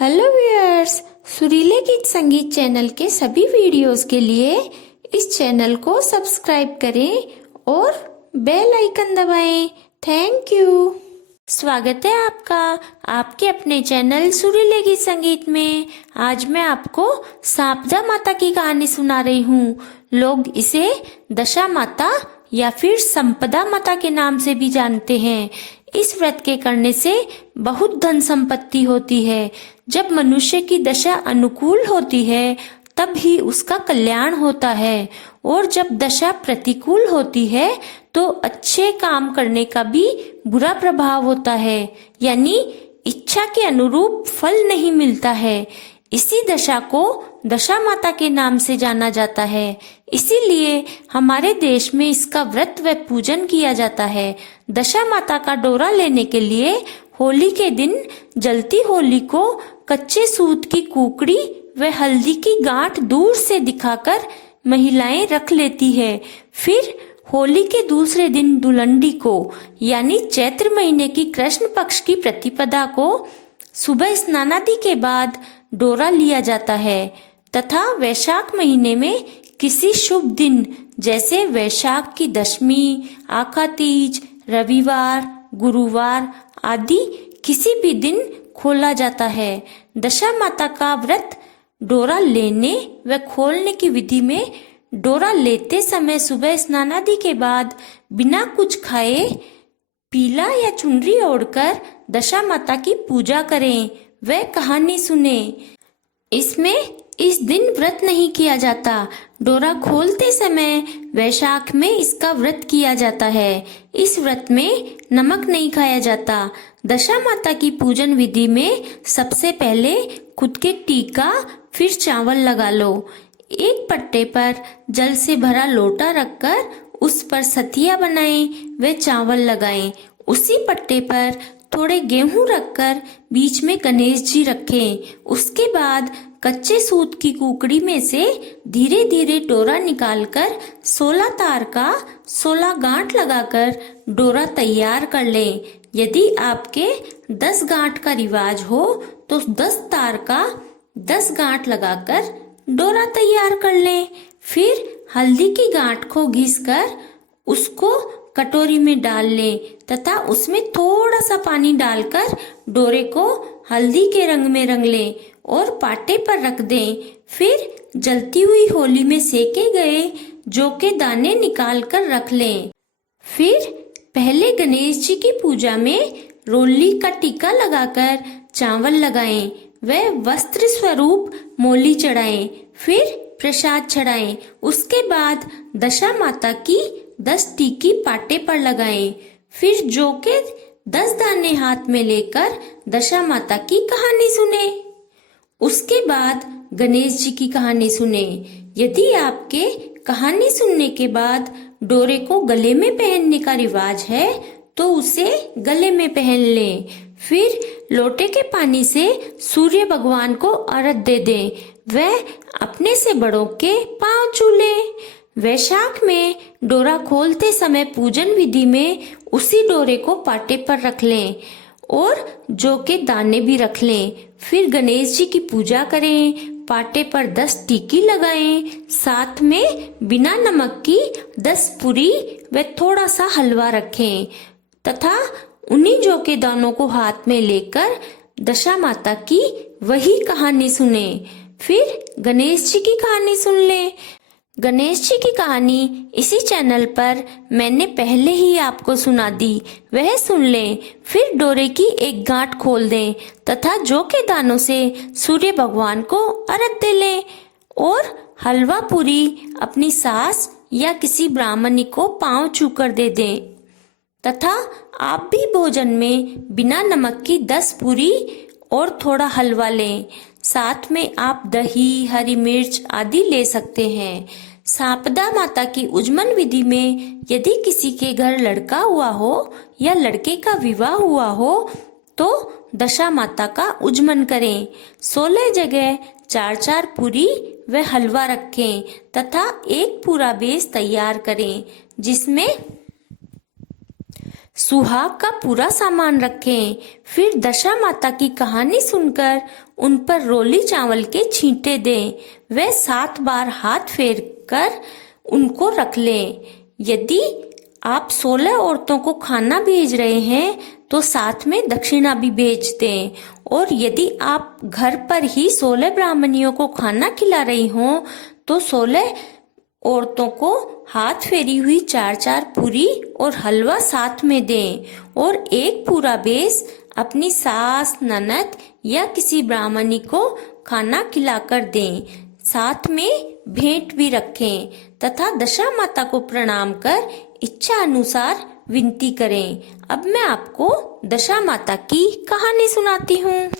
Hello viewers, सुरीले गीत संगीत channel के सभी वीडियोस के लिए इस चैनल को सब्सक्राइब करें और बेल आइकन दबाएं। Thank you. स्वागत है आपका आपके अपने चैनल सुरीले गीत संगीत में। आज मैं आपको सांपदा माता की कहानी सुना रही हूँ। लोग इसे दशा माता या फिर संपदा माता के नाम से भी जानते हैं। इस व्रत के करने से बहुत धन संपत्ति होती है। जब मनुष्य की दशा अनुकूल होती है तब ही उसका कल्याण होता है, और जब दशा प्रतिकूल होती है तो अच्छे काम करने का भी बुरा प्रभाव होता है, यानी इच्छा के अनुरूप फल नहीं मिलता है। इसी दशा को दशा माता के नाम से जाना जाता है। इसीलिए हमारे देश में इसका व्रत व पूजन किया जाता है। दशा माता का डोरा लेने के लिए होली के दिन जलती होली को कच्चे सूत की कुकड़ी व हल्दी की गांठ दूर से दिखाकर महिलाएं रख लेती है। फिर होली के दूसरे दिन दुलंडी को, यानी चैत्र महीने की कृष्ण पक्ष की प्रतिपदा को सुबह स्नानादि के बाद डोरा लिया जाता है तथा वैशाख महीने में किसी शुभ दिन जैसे वैशाख की दशमी, आखा तीज, रविवार, गुरुवार आदि किसी भी दिन खोला जाता है। दशा माता का व्रत डोरा लेने व खोलने की विधि में डोरा लेते समय सुबह स्नानादि के बाद बिना कुछ खाए पीला या चुनरी ओढ़कर दशा माता की पूजा करें व कहानी सुने। इसमें इस दिन व्रत नहीं किया जाता। डोरा खोलते समय वैशाख में इसका व्रत किया जाता है। इस व्रत में नमक नहीं खाया जाता। दशा माता की पूजन विधि में सबसे पहले खुद के टीका फिर चावल लगा लो। एक पट्टे पर जल से भरा लोटा रखकर उस पर सतिया बनाएं व चावल लगाएं। उसी पट्टे पर थोड़े गेहूं रखकर बीच में गणेश जी रखें। उसके बाद कच्चे सूत की कुकड़ी में से धीरे धीरे डोरा निकालकर 16 तार का 16 गांठ लगाकर डोरा तैयार कर लें। यदि आपके 10 गांठ का रिवाज हो तो 10 तार का 10 गांठ लगाकर डोरा तैयार कर लें। फिर हल्दी की गांठ को घिसकर उसको कटोरी में डाल लें तथा उसमें थोड़ा सा पानी डालकर डोरे को हल्दी के रंग में रंग लें और पाटे पर रख दें। फिर जलती हुई होली में सेके गए जौ के दाने निकाल कर रख लें। फिर पहले गणेश जी की पूजा में रोली का टीका लगाकर चावल लगाएं व वस्त्र स्वरूप मोली चढ़ाएं। फिर प्रसाद चढ़ाएं। उसके बाद दशा माता की 10 टीकी पाटे पर लगाएं। फिर जौ के 10 दाने हाथ में लेकर दशा माता की कहानी सुने। उसके बाद गणेश जी की कहानी सुने। यदि आपके कहानी सुनने के बाद डोरे को गले में पहनने का रिवाज है तो उसे गले में पहन लें। फिर लोटे के पानी से सूर्य भगवान को अर्घ्य दे दें व अपने से बड़ों के पांव छू लें। वैशाख में डोरा खोलते समय पूजन विधि में उसी डोरे को पाटे पर रख लें और जौ के दाने भी रख लें। फिर गणेश जी की पूजा करें। पाटे पर 10 टीकी लगाएं। साथ में बिना नमक की 10 पूरी व थोड़ा सा हलवा रखें तथा उन्हीं जौ के दानों को हाथ में लेकर दशा माता की वही कहानी सुने। फिर गणेश जी की कहानी सुन लें। गणेश जी की कहानी इसी चैनल पर मैंने पहले ही आपको सुना दी, वह सुन लें। फिर डोरे की एक गांठ खोल दें तथा जौ के दानों से सूर्य भगवान को अर्घ्य दे लें और हलवा पूरी अपनी सास या किसी ब्राह्मणी को पांव छूकर दे दें तथा आप भी भोजन में बिना नमक की 10 पूरी और थोड़ा हलवा लें। साथ में आप दही, हरी मिर्च आदि ले सकते हैं। सांपदा माता की उज्मन विधि में यदि किसी के घर लड़का हुआ हो या लड़के का विवाह हुआ हो तो दशा माता का उज्मन करें। 16 जगह 4-4 पूरी व हलवा रखें तथा एक पूरा बेस तैयार करें जिसमें सुहाग का पूरा सामान रखें। फिर दशा माता की कहानी सुनकर उन पर रोली चावल के छींटे दें। वे 7 बार हाथ फेर कर उनको रख लें। यदि आप 16 औरतों को खाना भेज रहे हैं तो साथ में दक्षिणा भी भेज दें। और यदि आप घर पर ही 16 ब्राह्मणियों को खाना खिला रही हों तो 16 औरतों को हाथ फेरी हुई 4-4 पूरी और हलवा साथ में दें। और एक पूरा बेस अपनी सास, ननद या किसी ब्राह्मणी को खाना खिलाकर दें। साथ में भेंट भी रखें तथा दशा माता को प्रणाम कर इच्छा अनुसार विनती करें। अब मैं आपको दशा माता की कहानी सुनाती हूँ।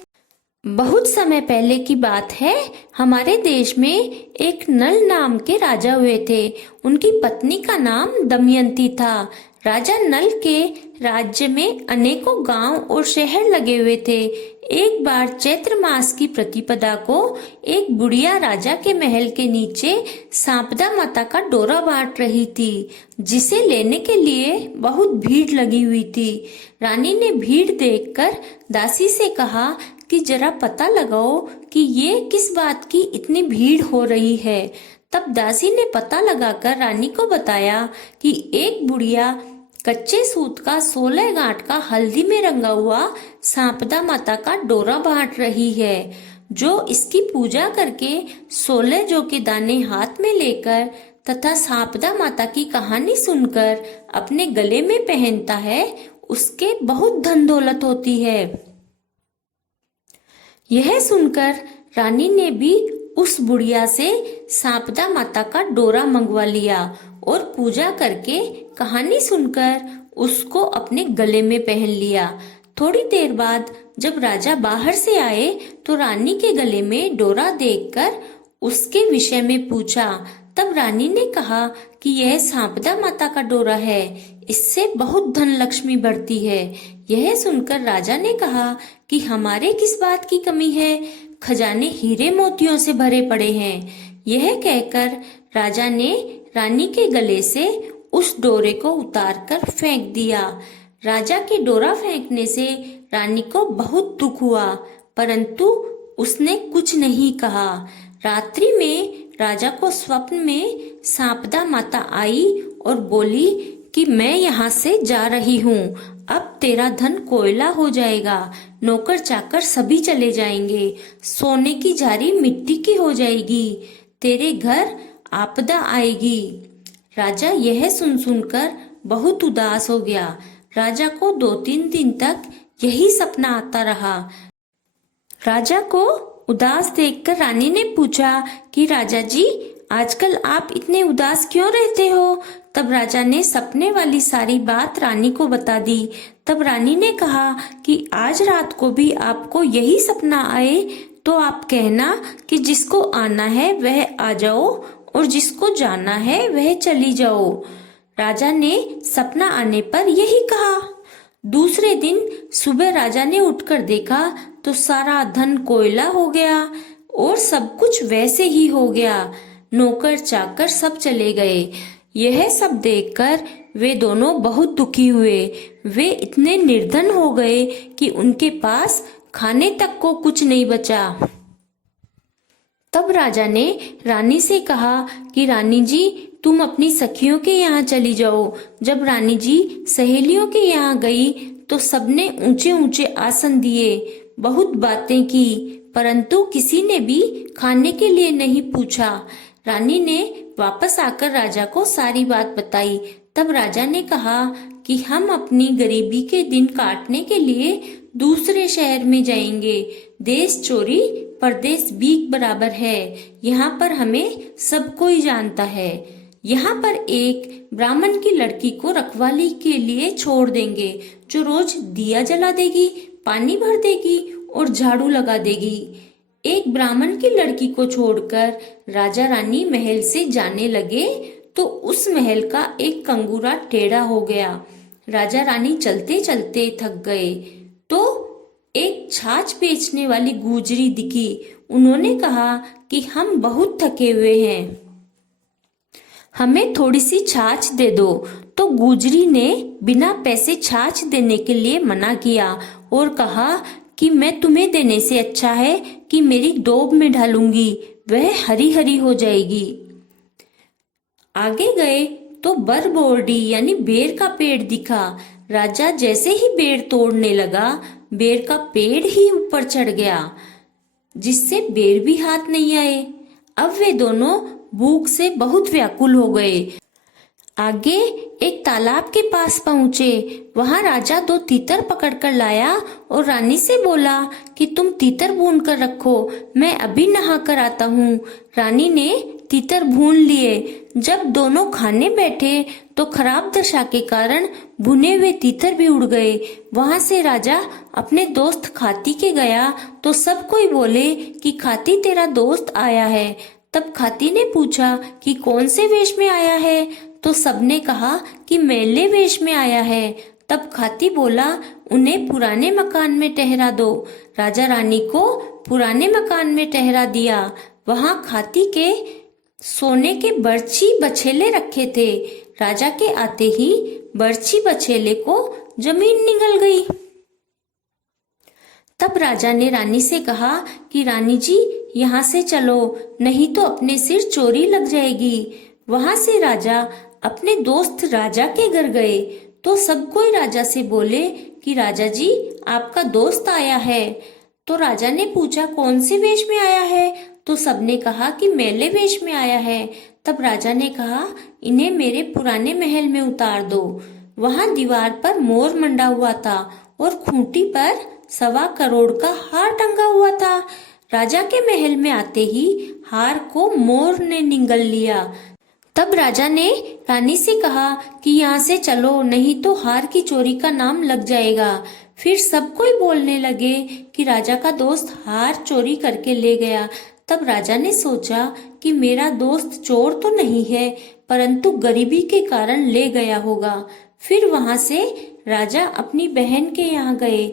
बहुत समय पहले की बात है। हमारे देश में एक नल नाम के राजा हुए थे। उनकी पत्नी का नाम दमयंती था। राजा नल के राज्य में अनेकों गांव और शहर लगे हुए थे। एक बार चैत्र मास की प्रतिपदा को एक बुढ़िया राजा के महल के नीचे सांपदा माता का डोरा बांट रही थी, जिसे लेने के लिए बहुत भीड़ लगी हुई थी। रानी ने भीड़ देखकर दासी से कहा कि जरा पता लगाओ कि ये किस बात की इतनी भीड़ हो रही है। तब दासी ने पता लगाकर रानी को बताया कि एक बुढ़िया कच्चे सूत का 16 गांठ का हल्दी में रंगा हुआ सांपदा माता का डोरा बांट रही है, जो इसकी पूजा करके 16 जौ के दाने हाथ में लेकर तथा सांपदा माता की कहानी सुनकर अपने गले में पहनता है, उसके बहुत धन दौलत होती है। यह सुनकर रानी ने भी उस बुढ़िया से सांपदा माता का डोरा मंगवा लिया और पूजा करके कहानी सुनकर उसको अपने गले में पहन लिया। थोड़ी देर बाद जब राजा बाहर से आए तो रानी के गले में डोरा देखकर उसके विषय में पूछा। तब रानी ने कहा कि यह सांपदा माता का डोरा है, इससे बहुत धन लक्ष्मी बढ़ती है। यह सुनकर राजा ने कहा कि हमारे किस बात की कमी है, खजाने हीरे मोतियों से भरे पड़े हैं। यह कहकर राजा ने रानी के गले से उस डोरे को उतारकर फेंक दिया। राजा के डोरा फेंकने से रानी को बहुत दुख हुआ, परंतु उसने कुछ नहीं कहा। रात्रि में राजा को स्वप्न में सांपदा माता आई और बोली कि मैं यहाँ से जा रही हूँ, अब तेरा धन कोयला हो जाएगा, नौकर चाकर सभी चले जाएंगे, सोने की झारी मिट्टी की हो जाएगी, तेरे घर आपदा आएगी। राजा यह सुनकर बहुत उदास हो गया। राजा को 2-3 दिन तक यही सपना आता रहा। राजा को उदास देखकर रानी ने पूछा कि राजा जी, आजकल आप इतने उदास क्यों रहते हो? तब राजा ने सपने वाली सारी बात रानी को बता दी। तब रानी ने कहा कि आज रात को भी आपको यही सपना आए तो आप कहना कि जिसको आना है वह आ जाओ और जिसको जाना है वह चली जाओ। राजा ने सपना आने पर यही कहा। दूसरे दिन सुबह राजा ने उठकर देखा तो सारा धन कोयला हो गया और सब कुछ वैसे ही हो गया। नौकर चाकर सब चले गए। यह सब देखकर वे दोनों बहुत दुखी हुए। वे इतने निर्धन हो गए कि उनके पास खाने तक को कुछ नहीं बचा। तब राजा ने रानी से कहा कि रानी जी, तुम अपनी सखियों के यहाँ चली जाओ। जब रानी जी सहेलियों के यहाँ गई तो सबने ऊंचे ऊंचे आसन दिए, बहुत बातें की, परंतु किसी ने भी खाने के लिए नहीं पूछा। रानी ने वापस आकर राजा को सारी बात बताई। तब राजा ने कहा कि हम अपनी गरीबी के दिन काटने के लिए दूसरे शहर में जाएंगे। देश चोरी परदेश भीख बराबर है, यहाँ पर हमें सब कोई जानता है। यहाँ पर एक ब्राह्मण की लड़की को रखवाली के लिए छोड़ देंगे, जो रोज दिया जला देगी, पानी भर देगी और झाड़ू लगा देगी। एक ब्राह्मण की लड़की को छोड़कर राजा रानी महल से जाने लगे तो उस महल का एक कंगूरा टेढ़ा हो गया। राजा रानी चलते चलते थक गए तो एक छाछ बेचने वाली गुजरी दिखी। उन्होंने कहा कि हम बहुत थके हुए हैं, हमें थोड़ी सी छाछ दे दो। तो गुजरी ने बिना पैसे छाछ देने के लिए मना किया और कहा कि मैं तुम्हें देने से अच्छा है कि मेरी दोब में डालूंगी, वह हरी हरी हो जाएगी। आगे गए तो बरबोरडी यानी बेर का पेड़ दिखा। राजा जैसे ही बेर तोड़ने लगा, बेर का पेड़ ही ऊपर चढ़ गया, जिससे बेर भी हाथ नहीं आए। अब वे दोनों भूख से बहुत व्याकुल हो गए। आगे एक तालाब के पास पहुंचे। वहां राजा 2 तीतर पकड़कर लाया और रानी से बोला कि तुम तीतर भून कर रखो, मैं अभी नहा कर आता हूँ। रानी ने तीतर भून लिए। जब दोनों खाने बैठे तो खराब दशा के कारण भुने हुए तीतर भी उड़ गए। वहां से राजा अपने दोस्त खाती के गया तो सब कोई बोले कि खाती तेरा दोस्त आया है। तब खाती ने पूछा कि कौन से वेश में आया है, तो सबने कहा कि मेले वेश में आया है। तब खाती बोला, उन्हें पुराने मकान में ठहरा दो। राजा रानी को पुराने मकान में ठहरा दिया। वहां खाती के सोने के बर्छी बछेले रखे थे। राजा के आते ही बर्छी बछेले को जमीन निगल गई। तब राजा ने रानी से कहा कि रानी जी, यहाँ से चलो, नहीं तो अपने सिर चोरी लग जाएगी। वहां से राजा अपने दोस्त राजा के घर गए तो सब कोई राजा से बोले कि राजा जी, आपका दोस्त आया है। तो राजा ने पूछा कौन से वेश में आया है, तो सबने कहा कि मेले वेश में आया है। तब राजा ने कहा, इन्हें मेरे पुराने महल में उतार दो। वहां दीवार पर मोर मंडा हुआ था और खूंटी पर 1.25 करोड़ का हार टंगा हुआ था। राजा के महल में आते ही हार को मोर ने निगल लिया। तब राजा ने रानी से कहा कि यहाँ से चलो, नहीं तो हार की चोरी का नाम लग जाएगा। फिर सब कोई बोलने लगे कि राजा का दोस्त हार चोरी करके ले गया। तब राजा ने सोचा कि मेरा दोस्त चोर तो नहीं है, परंतु गरीबी के कारण ले गया होगा। फिर वहां से राजा अपनी बहन के यहाँ गए।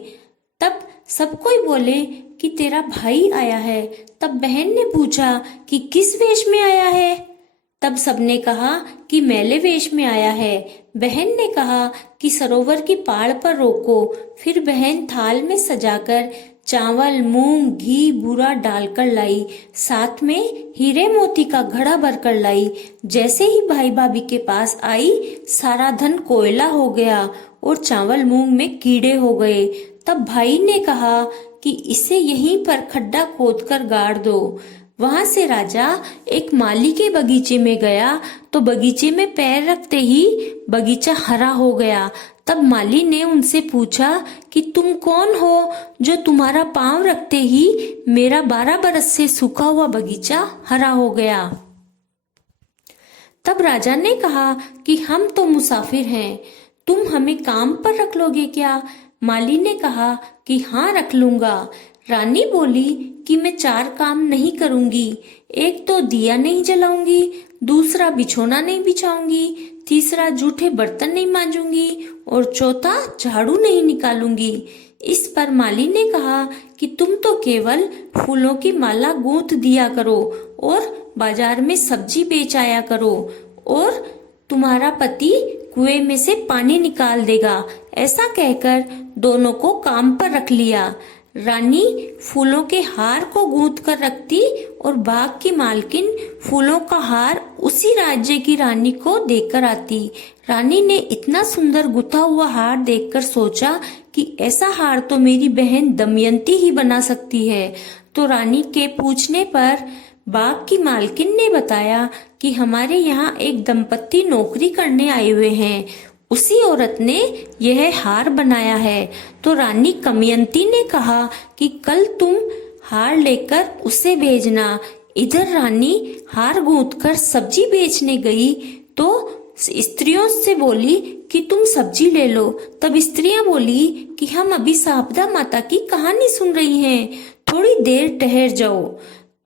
तब सब कोई बोले कि तेरा भाई आया है। तब बहन ने पूछा कि किस वेश में आया है। तब सबने कहा कि मेले वेश में आया है। बहन ने कहा कि सरोवर की पाड़ पर रोको। फिर बहन थाल में सजाकर चावल, मूंग, घी, बूरा डालकर लाई। साथ में हीरे मोती का घड़ा भरकर लाई। जैसे ही भाई भाभी के पास आई, सारा धन कोयला हो गया और चावल मूंग में कीड़े हो गए। तब भाई ने कहा कि इसे यहीं पर खड्डा खोदकर गाड़ दो। वहां से राजा एक माली के बगीचे में गया तो बगीचे में पैर रखते ही बगीचा हरा हो गया। तब माली ने उनसे पूछा कि तुम कौन हो जो तुम्हारा पांव रखते ही मेरा 12 बरस से सूखा हुआ बगीचा हरा हो गया। तब राजा ने कहा कि हम तो मुसाफिर हैं, तुम हमें काम पर रख लोगे क्या? माली ने कहा कि हाँ, रख लूंगा। रानी बोली कि मैं 4 काम नहीं करूंगी। एक तो दिया नहीं जलाऊंगी, दूसरा बिछोना नहीं बिछाऊंगी, तीसरा जूठे बर्तन नहीं मांजूंगी और चौथा झाड़ू नहीं निकालूंगी। इस पर माली ने कहा कि तुम तो केवल फूलों की माला गूंथ दिया करो और बाजार में सब्जी बेच आया करो और तुम्हारा पति कुएं में से पानी निकाल देगा। ऐसा कहकर दोनों को काम पर रख लिया। रानी फूलों के हार को गूंथ कर रखती और बाग की मालकिन फूलों का हार उसी राज्य की रानी को देकर आती। रानी ने इतना सुंदर गुथा हुआ हार देखकर सोचा कि ऐसा हार तो मेरी बहन दमयंती ही बना सकती है। तो रानी के पूछने पर बाग की मालकिन ने बताया कि हमारे यहाँ एक दंपत्ति नौकरी करने आए हुए हैं, उसी औरत ने यह हार बनाया है। तो रानी दमयंती ने कहा कि कल तुम हार लेकर उसे भेजना। इधर रानी हार गूंथकर सब्जी बेचने गई तो स्त्रियों से बोली कि तुम सब्जी ले लो। तब स्त्रियां बोली कि हम अभी शारदा माता की कहानी सुन रही हैं, थोड़ी देर ठहर जाओ।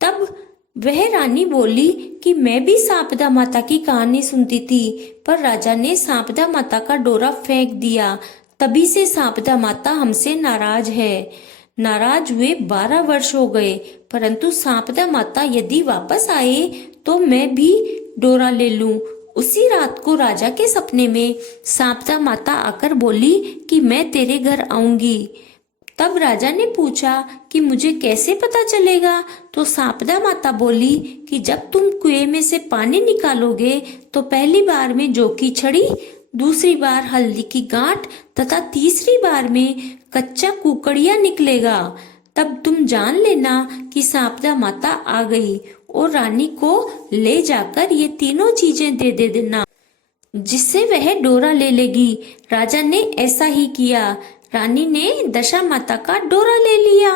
तब वह रानी बोली कि मैं भी शारदा माता की कहानी सुनती थी, पर राजा ने शारदा माता का डोरा फेंक दिया। तभी से शारदा माता हमसे नाराज है। नाराज हुए 12 वर्ष हो गए, परंतु शारदा माता यदि वापस आए तो मैं भी डोरा ले लूं। उसी रात को राजा के सपने में शारदा माता आकर बोली कि मैं तेरे घर आऊंगी, तब राजा ने पूछा कि मुझे कैसे पता चलेगा? तो सांपदा माता बोली कि जब तुम कुएं में से पानी निकालोगे तो पहली बार में जौ की छड़ी, दूसरी बार हल्दी की गांठ तथा तीसरी बार में कच्चा कुकड़िया निकलेगा। तब तुम जान लेना कि सांपदा माता आ गई और रानी को ले जाकर ये तीनों चीजें दे देना, जिससे वह डोरा ले लेगी। राजा ने ऐसा ही किया। रानी ने दशा माता का डोरा ले लिया।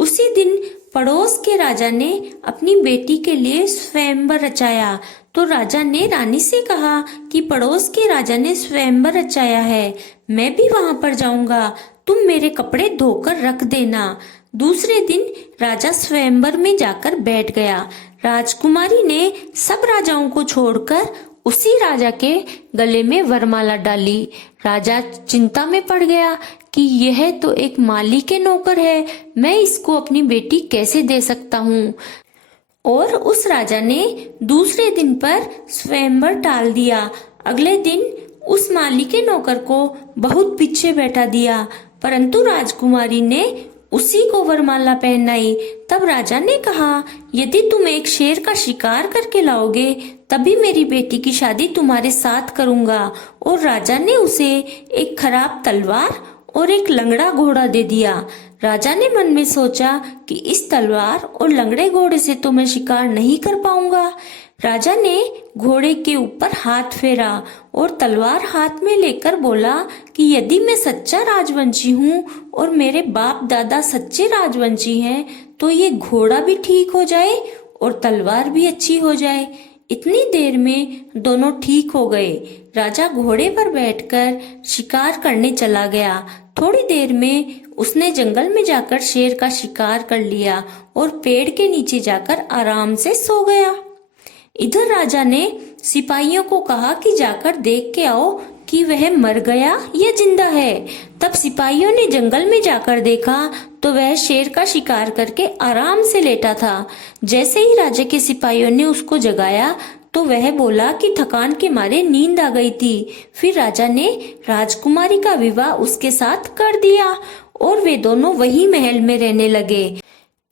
उसी दिन पड़ोस के राजा ने अपनी बेटी के लिए स्वयंवर रचाया। तो राजा ने रानी से कहा कि पड़ोस के राजा ने स्वयंवर रचाया है, मैं भी वहां पर जाऊंगा, तुम मेरे कपड़े धोकर रख देना। दूसरे दिन राजा स्वयंवर में जाकर बैठ गया। राजकुमारी ने सब राजाओं को छोड़कर उसी राजा के गले में वरमाला डाली। राजा चिंता में पड़ गया कि यह तो एक माली के नौकर है, मैं इसको अपनी बेटी कैसे दे सकता हूँ। और उस राजा ने दूसरे दिन पर स्वयंवर टाल दिया। अगले दिन उस माली के नौकर को बहुत पीछे बैठा दिया, परंतु राजकुमारी ने उसी को वरमाला पहनाई। तब राजा ने कहा, यदि तुम एक शेर का शिकार करके लाओगे तभी मेरी बेटी की शादी तुम्हारे साथ करूंगा। और राजा ने उसे एक खराब तलवार और एक लंगड़ा घोड़ा दे दिया। राजा ने मन में सोचा कि इस तलवार और लंगड़े घोड़े से तो मैं शिकार नहीं कर पाऊंगा। राजा ने घोड़े के ऊपर हाथ फेरा और तलवार हाथ में लेकर बोला कि यदि मैं सच्चा राजवंशी हूँ और मेरे बाप दादा सच्चे राजवंशी हैं तो ये घोड़ा भी ठीक हो जाए और तलवार भी अच्छी हो जाए। इतनी देर में दोनों ठीक हो गए। राजा घोड़े पर बैठकर शिकार करने चला गया। थोड़ी देर में उसने जंगल में जाकर शेर का शिकार कर लिया और पेड़ के नीचे जाकर आराम से सो गया। इधर राजा ने सिपाहियों को कहा कि जाकर देख के आओ कि वह मर गया या जिंदा है। तब सिपाहियों ने जंगल में जाकर देखा तो वह शेर का शिकार करके आराम से लेटा था। जैसे ही राजा के सिपाहियों ने उसको जगाया तो वह बोला कि थकान के मारे नींद आ गई थी। फिर राजा ने राजकुमारी का विवाह उसके साथ कर दिया और वे दोनों वही महल में रहने लगे।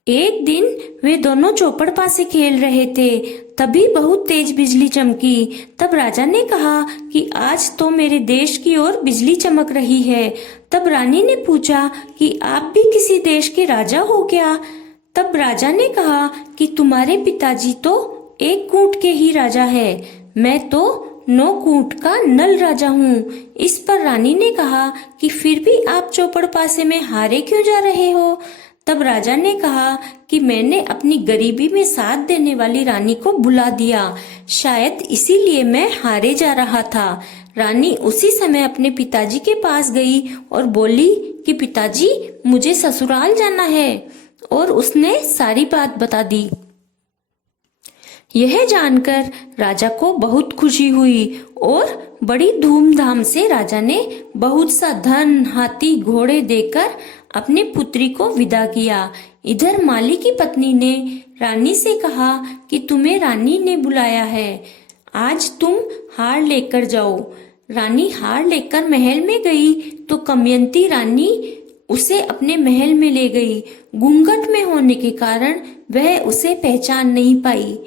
एक दिन वे दोनों चौपड़ से खेल रहे थे, तभी बहुत तेज बिजली चमकी। तब राजा ने कहा कि आज तो मेरे देश की ओर बिजली चमक रही है। तब रानी ने पूछा कि आप भी किसी देश के राजा हो क्या? तब राजा ने कहा कि तुम्हारे पिताजी तो एक कूट के ही राजा है, मैं तो 9 कूट का नल राजा हूँ। इस पर रानी ने कहा कि फिर भी आप चौपड़ पासे में हारे क्यों जा रहे हो? तब राजा ने कहा कि मैंने अपनी गरीबी में साथ देने वाली रानी को बुला दिया, शायद इसीलिए मैं हारे जा रहा था। रानी उसी समय अपने पिताजी के पास गई और बोली कि पिताजी मुझे ससुराल जाना है, और उसने सारी बात बता दी। यह जानकर राजा को बहुत खुशी हुई और बड़ी धूमधाम से राजा ने बहुत सा धन, हाथी, घोड़े देकर अपने पुत्री को विदा किया। इधर माली की पत्नी ने रानी से कहा कि तुम्हें रानी ने बुलाया है, आज तुम हार लेकर जाओ। रानी हार लेकर महल में गई तो दमयंती रानी उसे अपने महल में ले गई। घूंघट में होने के कारण वह उसे पहचान नहीं पाई।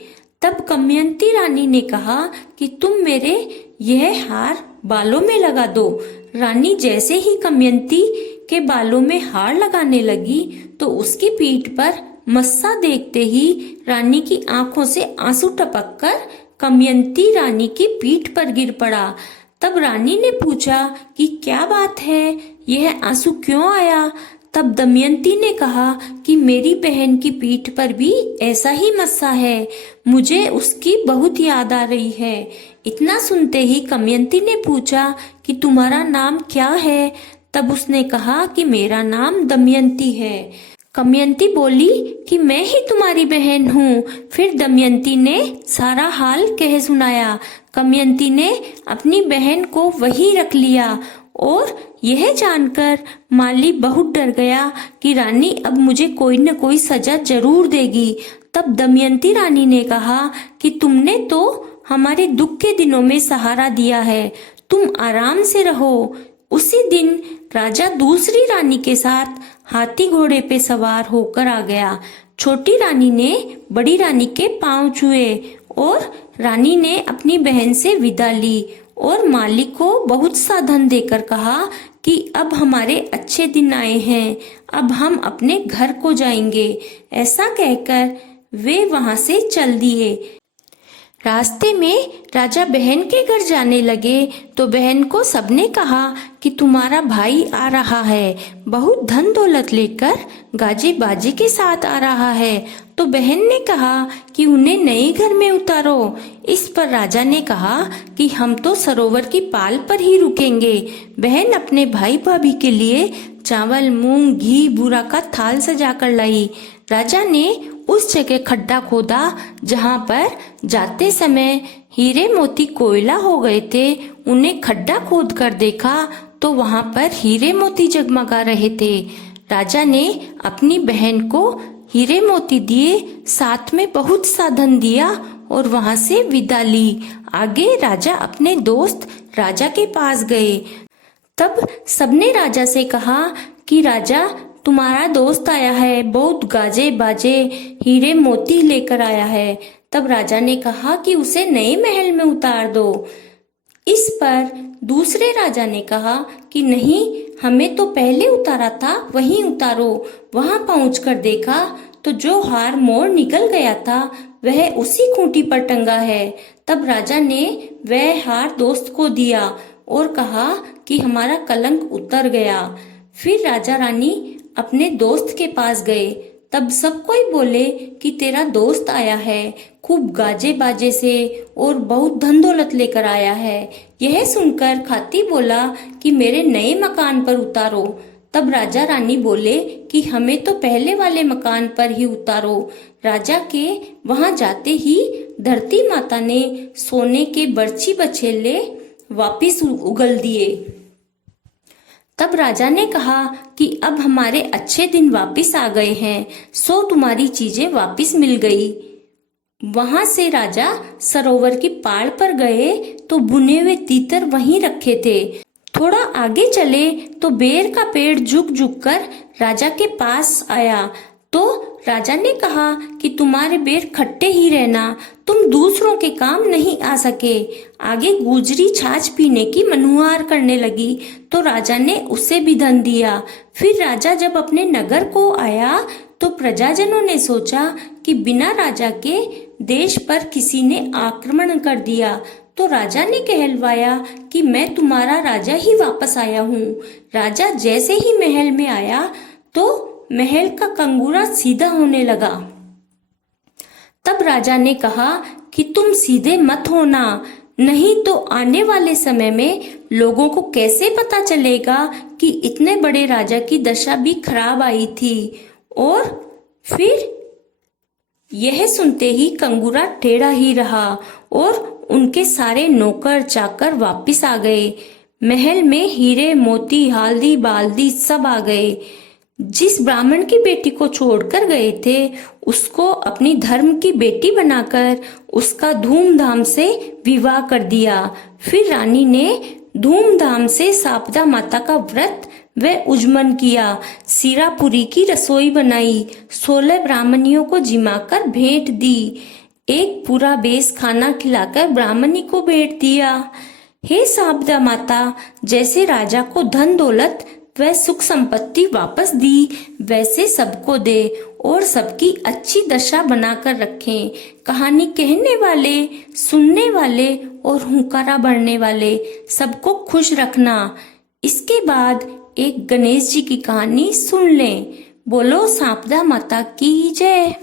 तब दमयंती रानी ने कहा कि तुम मेरे यह हार बालों में लगा दो। रानी जैसे ही दमयंती के बालों में हार लगाने लगी तो उसकी पीठ पर मस्सा देखते ही रानी की आंखों से आंसू टपककर दमयंती रानी की पीठ पर गिर पड़ा। तब रानी ने पूछा कि क्या बात है, यह आंसू क्यों आया? तब दमयंती ने कहा कि मेरी बहन की पीठ पर भी ऐसा ही मस्सा है, मुझे उसकी बहुत याद आ रही है। इतना सुनते ही दमयंती ने पूछा कि तुम्हारा नाम क्या है? तब उसने कहा कि मेरा नाम दमयंती है। दमयंती बोली कि मैं ही तुम्हारी बहन हूँ। फिर दमयंती ने सारा हाल कह सुनाया। दमयंती ने अपनी बहन को वहीं रख लिया और यह जानकर माली बहुत डर गया कि रानी अब मुझे कोई न कोई सजा जरूर देगी। तब दमयंती रानी ने कहा कि तुमने तो हमारे दुख के दिनों में सहारा दिया है, तुम आराम से रहो। उसी दिन राजा दूसरी रानी के साथ हाथी घोड़े पे सवार होकर आ गया। छोटी रानी ने बड़ी रानी के पांव छुए और रानी ने अपनी बहन से विदा ली और मालिक को बहुत सा धन देकर कहा कि अब हमारे अच्छे दिन आए हैं, अब हम अपने घर को जाएंगे। ऐसा कहकर वे वहां से चल दिए। रास्ते में राजा बहन के घर जाने लगे तो बहन को सबने कहा कि तुम्हारा भाई आ रहा है, बहुत धन दौलत लेकर गाजे बाजे के साथ आ रहा है। तो बहन ने कहा कि उन्हें नए घर में उतारो। इस पर राजा ने कहा कि हम तो सरोवर की पाल पर ही रुकेंगे। बहन अपने भाई भाभी के लिए चावल, मूंग, घी, बूरा का थाल सजा कर लाई। राजा ने उस जगह खड्डा खोदा जहां पर जाते समय हीरे मोती कोयला हो गए थे। उन्हें खड्डा खोद कर देखा तो वहां पर हीरे मोती जगमगा रहे थे। राजा ने अपनी बहन को हीरे मोती दिए, साथ में बहुत सा धन दिया और वहां से विदा ली। आगे राजा अपने दोस्त राजा के पास गए। तब सबने राजा से कहा कि राजा, तुम्हारा दोस्त आया है, बहुत गाजे बाजे हीरे मोती लेकर आया है। तब राजा ने कहा कि उसे नए महल में उतार दो। इस पर दूसरे राजा ने कहा कि नहीं, हमें तो पहले उतारा था, वहीं उतारो। वहां पहुंचकर देखा तो जो हार मोड़ निकल गया था वह उसी खूंटी पर टंगा है। तब राजा ने वह हार दोस्त को दिया और कहा कि हमारा कलंक उतर गया। फिर राजा रानी अपने दोस्त के पास गए। तब सब कोई बोले कि तेरा दोस्त आया है, खूब गाजे बाजे से और बहुत धन दौलत लेकर आया है। यह सुनकर खाती बोला कि मेरे नए मकान पर उतारो। तब राजा रानी बोले कि हमें तो पहले वाले मकान पर ही उतारो। राजा के वहां जाते ही धरती माता ने सोने के बर्छी बछेले वापिस उगल दिए। तब राजा ने कहा कि अब हमारे अच्छे दिन वापिस आ गए हैं, सो तुम्हारी चीजें वापिस मिल गई। वहां से राजा सरोवर की पाड़ पर गए तो बुने हुए तीतर वहीं रखे थे। थोड़ा आगे चले तो बेर का पेड़ झुक झुक कर राजा के पास आया। तो राजा ने कहा कि तुम्हारे बेर खट्टे ही रहना, तुम दूसरों के काम नहीं आ सके। आगे गुजरी छाछ पीने की मनुहार करने लगी तो राजा ने उसे भी धन दिया। फिर राजा जब अपने नगर को आया तो प्रजाजनों ने सोचा कि बिना राजा के देश पर किसी ने आक्रमण कर दिया। तो राजा ने कहलवाया कि मैं तुम्हारा राजा ही वापस आया हूँ। राजा जैसे ही महल में आया तो महल का कंगूरा सीधा होने लगा। तब राजा ने कहा कि तुम सीधे मत होना, नहीं तो आने वाले समय में लोगों को कैसे पता चलेगा कि इतने बड़े राजा की दशा भी खराब आई थी। और फिर यह सुनते ही कंगूरा टेढ़ा ही रहा और उनके सारे नौकर चाकर वापिस आ गए। महल में हीरे मोती हल्दी बाल्दी सब आ गए। जिस ब्राह्मण की बेटी को छोड़कर गए थे उसको अपनी धर्म की बेटी बनाकर उसका धूमधाम से विवाह कर दिया। फिर रानी ने धूमधाम से सापदा माता का व्रत व उजमन किया, सीरापुरी की रसोई बनाई, 16 ब्राह्मणियों को जिमाकर भेंट दी, एक पूरा बेस खाना खिलाकर ब्राह्मणी को भेंट दिया। हे सापदा माता, जैसे राजा को धन दौलत वह सुख संपत्ति वापस दी वैसे सबको दे और सबकी अच्छी दशा बनाकर रखें। कहानी कहने वाले, सुनने वाले और हुंकारा भरने वाले सबको खुश रखना। इसके बाद एक गणेश जी की कहानी सुन लें। बोलो सापदा माता की जय।